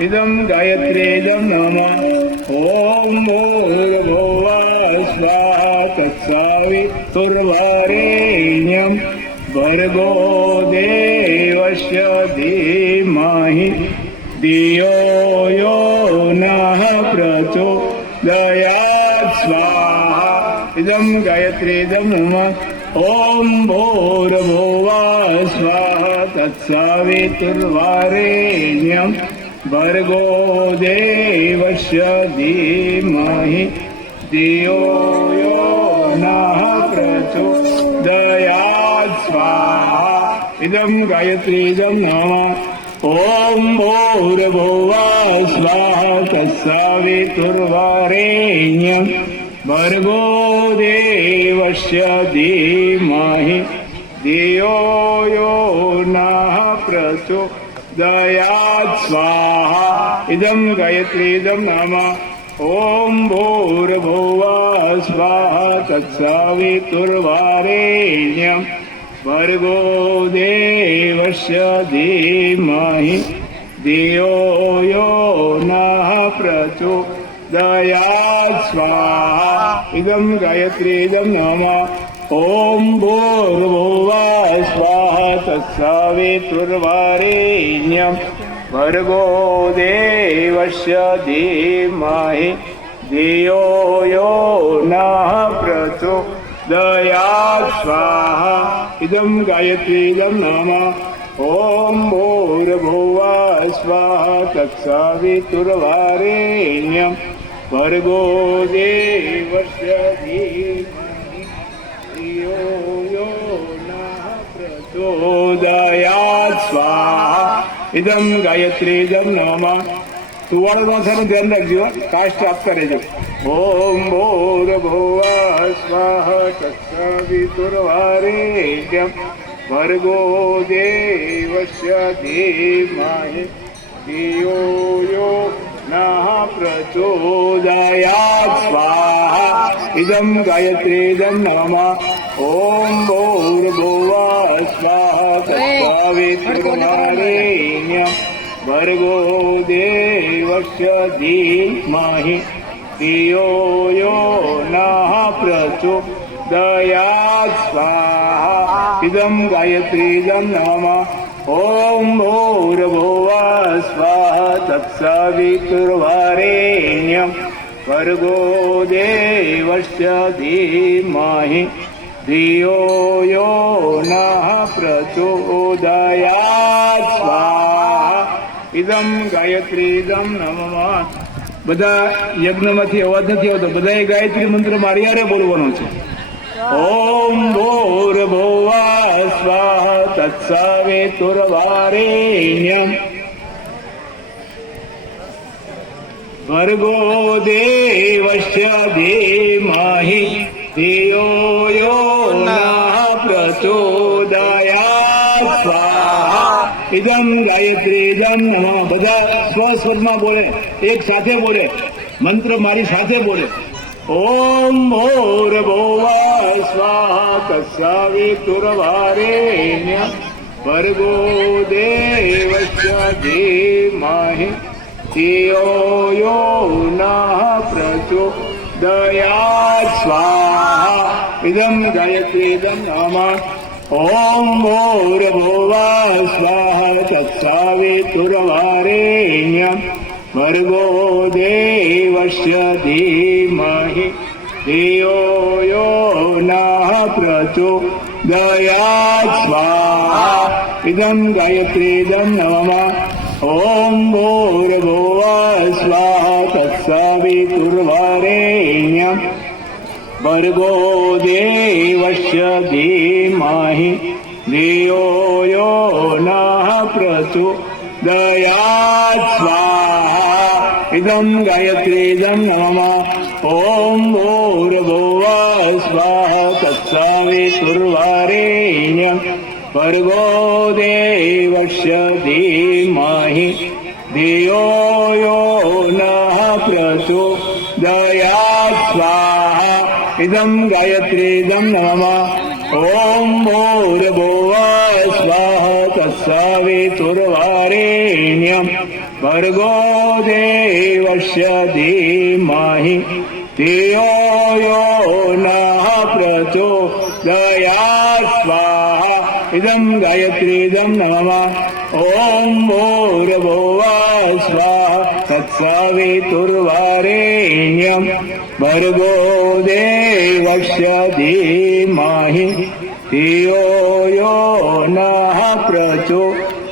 ഇതം ഗായത്രീതം നാമ. ഓം സ്വാമി തുർവാരേണ്യം ഭർഗോ ദേവശ ധീമഹി. ധിയോ യോ നഃ പ്രചോദയാത് സ്വാഹ. ഇതം ഗായത്രീതം നാമ. ഓം ഭൂർഭുവ സ്വാഹ തത്സാവിതുർവാരേണ്യം तत्सावितुर्वरेण्यं भर्गो देवस्य धीमहि धियो यो नः प्रचोदयात् स्वाहा इदं गायत्रीदं नम ॐ भूर्भुवः स्वाहा तत्सावितुर्वरेण्यं भर्गो देवस्य धीमहि धियो यो नः प्रचोदयात् દયાત સ્વાહા ઇદમ ગાયત્રી ઇદમ નામા ઓમ ભૂર્ભુવા સ્વાહા તત્સાવિતુર્વારેણ્યમ ભર્ગો દેવસ્ય ધીમહિ ધિયો યો ન પ્રચોદયાત સ્વાહા ઇદમ ગાયત્રી ઇદમ નામા ઓમ ભૂર્ભુવા સ્વાહા तत्सावितुर्वरेण्यं भर्गो देवस्य धीमहि धियो यो नः प्रचोदयात् स्वाहा इदं गायत्रीदं नाम ॐ भूर्भुवः स्वाहा तत्सावितुर्वरेण्यं भर्गो देवस्य धीमहि પ્રચોદયા સ્વાહા ઇદમ ગાયત્રી ઇદમ નમઃ સુવર્ણ ભાષાનું ધ્યાન રાખજો કાસ્ટ આપતા રહેજો ઓમ ભોર ભોવા સ્વાહ તત્સવિતુર્વારેજ્યમ ભર્ગો દેવસ્ય ધીમહિ ધિયો યો ન પ્રચોદયા इदं गायत्रेदं नामा ॐ भोर्भुवा स्वाहा तत्त्वावित्रमारेण्यं भर्गो देवस्य धीमहि धियो यो नः प्रचोदयात् स्वाहा इदं गायत्रीदं नामा ॐ भोर्भुवा स्वाहा तत्सवितुर्वारेण्यम् ભર્ગો દેવસ્ય ધીમહિ ધિયો યો ન પ્રચોદયા સ્વાહા ઇદમ ગાયત્રી ઇદમ નમઃ બધા યજ્ઞમાંથી અવાજ નથી આવતો. બધાએ ગાયત્રી મંત્ર મારી યારે બોલવાનો છે. ઓમ ભોર ભોવા સ્વાહ તત્સાવે તુરવારેણ્યમ. ભર્ગો દેવસ્ય ધીમહિ ધિયો યો ના પ્રચોદયા સ્વાહા ઇદમ ગાયત્રી ઇદમ નમઃ બધા સ્વસ્વરમાં બોલે એક સાથે બોલે મંત્ર મારી સાથે બોલે ઓમ ભોર ભોવા સ્વાહા તત્સવિતુર્વરેણ્યમ ભર્ગો દેવસ્ય ધીમહિ યો ન પ્રચોદયા સ્વાહા. ઇદમ ગાયત્રીદમ નમઃ. ઓમ ભોરભોવા સ્વાહા. તત્સાવિતુરવારેણ્ય ભર્ગો દેવસ્ય ધીમહિ. ધિયો યો ન પ્રચોદયા સ્વાહા. ઇદમ ગાયત્રીદમ નમઃ. ઓમ ભોર ભર્ગો દેવસ્ય ધીમહી ધિયો યો ન પ્રચુ દયા સ્વાહા ઇદમ ગાયત્રીદમ નમઃ ઓમ ભૂર્ભુવ સ્વાહા તત્સવે સુરવારેણ્ય ભર્ગો દેવસ્ય ધીમહી ધિયો इदं गायत्रीदं नमः ॐ भूर्भुवः स्वाहा तत्सावितुर्वारेण्यं भर्गो देवस्य धीमहि धियो यो नः प्रचोदया स्वाहा इदं गायत्रीदं नमः ॐ भूर्भुवः स्वाहा तत्सावितुर्वारेण्यं भर्गो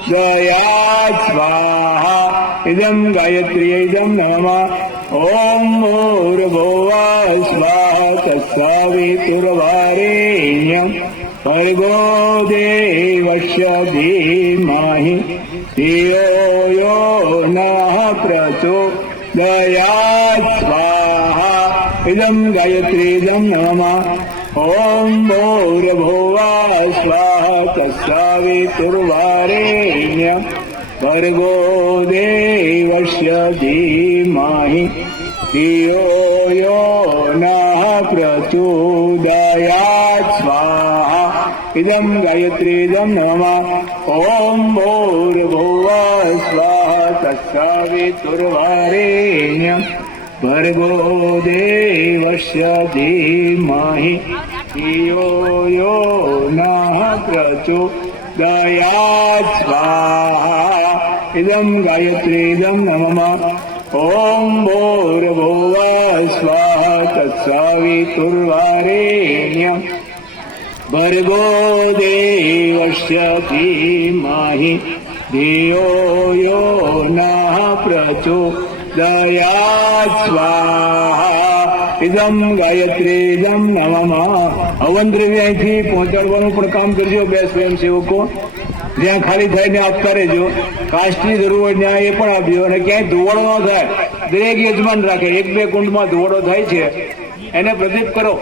प्रचोदयात् स्वाहा इदं गायत्र्यैदं नमः। ॐ भूर्भुवः स्वः तत्सवितुर्वरेण्यं भर्गो देवस्य धीमहि। धियो यो नः प्रचोदयात् स्वाहा इदं गायत्रीदं नमः ॐ भूर्भुवः स्वः तत्सवितुर्वरेण्यं भर्गो देवस्य धीमहि धियो यो नः प्रचोदयात् स्वाहा इदं गायत्रीदं नमः ॐ भूर्भुवः स्वः ભર્ગો દેવસ્ય ધીમહિ ધિયો યો ન પ્રચોદયાત સ્વાહા ઇદમ ગાયત્રીદમ નમઃ ઓમ ભોર્ભુવ સ્વાહા તત્સવિતુર્વારેણ્ય ભર્ગો દેવસ્ય ધીમહિ ધિયો યો ન પ્રચોદયાત દયા સ્વાહા ઇદમ ગાયત્રી ઇદમ નવામાં હવન દ્રવ્ય અહીંથી પહોંચાડવાનું પણ કામ કરજો બે સ્વયંસેવકો જ્યાં ખાલી થાય ત્યાં આપતા રહેજો કાશની જરૂર હોય ત્યાં એ પણ આપ્યો અને ક્યાંય ધોવાડો ન થાય દરેક યજમાન રાખે એક બે કુંડમાં ધોવાડો થાય છે એને પ્રદીપ કરો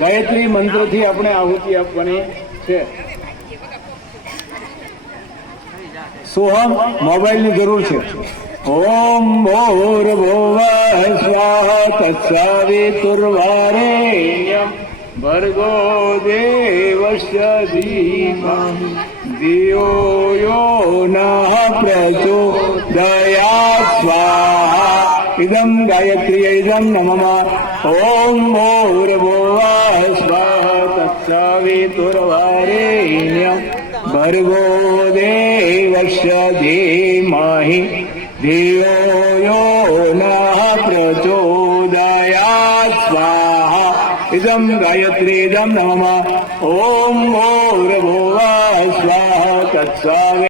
ગાયત્રી મંત્રથી આપણે આહુતિ આપવાની છે। સોહમ મોબાઈલની જરૂર છે। ઓમ ભૂર્ભુવઃ સ્વાહ તત્સવિતુર્વરેણ્યં ભર્ગો દેવસ્ય ધીમહિ ધિયો યો નઃ પ્રચોદયાत् સ્વાહા ઇદં ગાયત્રી ઇદં નમઃ ઓમ ભૂર્ભુવઃ સ્વાહ તત્સવિતુર્વરેણ્યં ભર્ગો ધિયો યો નઃ પ્રચોદયાत् સ્વાહા ગાયત્રી ગાયત્રીદં નમઃ ઓમ ભૂર્ભુવઃ સ્વાહ તત્સવિ